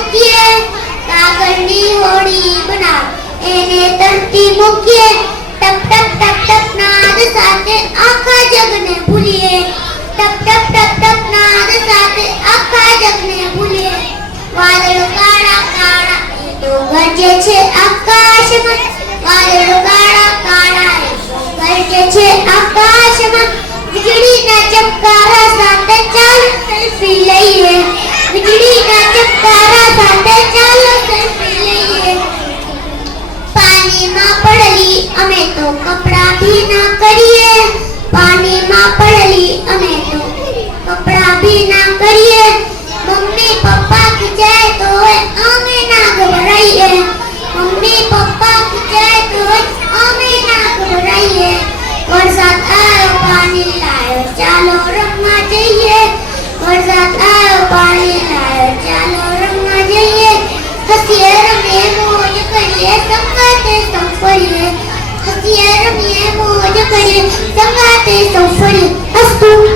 મૂકીએ, કાગળની હોડી બનાવ એને તરતી મૂકીએ, ટપ ટપ ટપ ટપ નાદ સાથે આખા જગને ભૂલીએ, ટપ ટપ ટપ ટપ નાદ સાથે આખા જગને ભૂલીએ. વાદળો કાળા કાળા એ તો ગરજે છે આકાશમાં, વાદળો કાળા કાળા એ તો ગરજે છે આકાશમાં. વીજળીના ચમકારા સાથે ચાલો સેલ્ફી લઈએ, વીજળીના ચમકારા સાથે ચાલો સેલ્ફી લઈએ. પાણીમાં પડેલી અમે તો કપડાં ભીના કરીએ, પાણીમાં પડેલી અમે તો કપડાં ભીના કરીએ. મમ્મી પપ્પા ખીજાય તો અમે ના ગભરાઈએ, મમ્મી પપ્પા ખીજાય તો અમે ના ગભરાઈએ. વરસાદ આવ્યો પાણી લાયો ચાલો રમવા જઈએ, વરસાદ આવ્યો પાણી લાયો ચાલો રમવા જઈએ. હસીએ રમીએ મોજ કરીએ સંગાતે સૌ ફરીએ, હસીએ રમીએ મોજ કરીએ સંગાતે સૌ ફરીએ. અસ્તુ.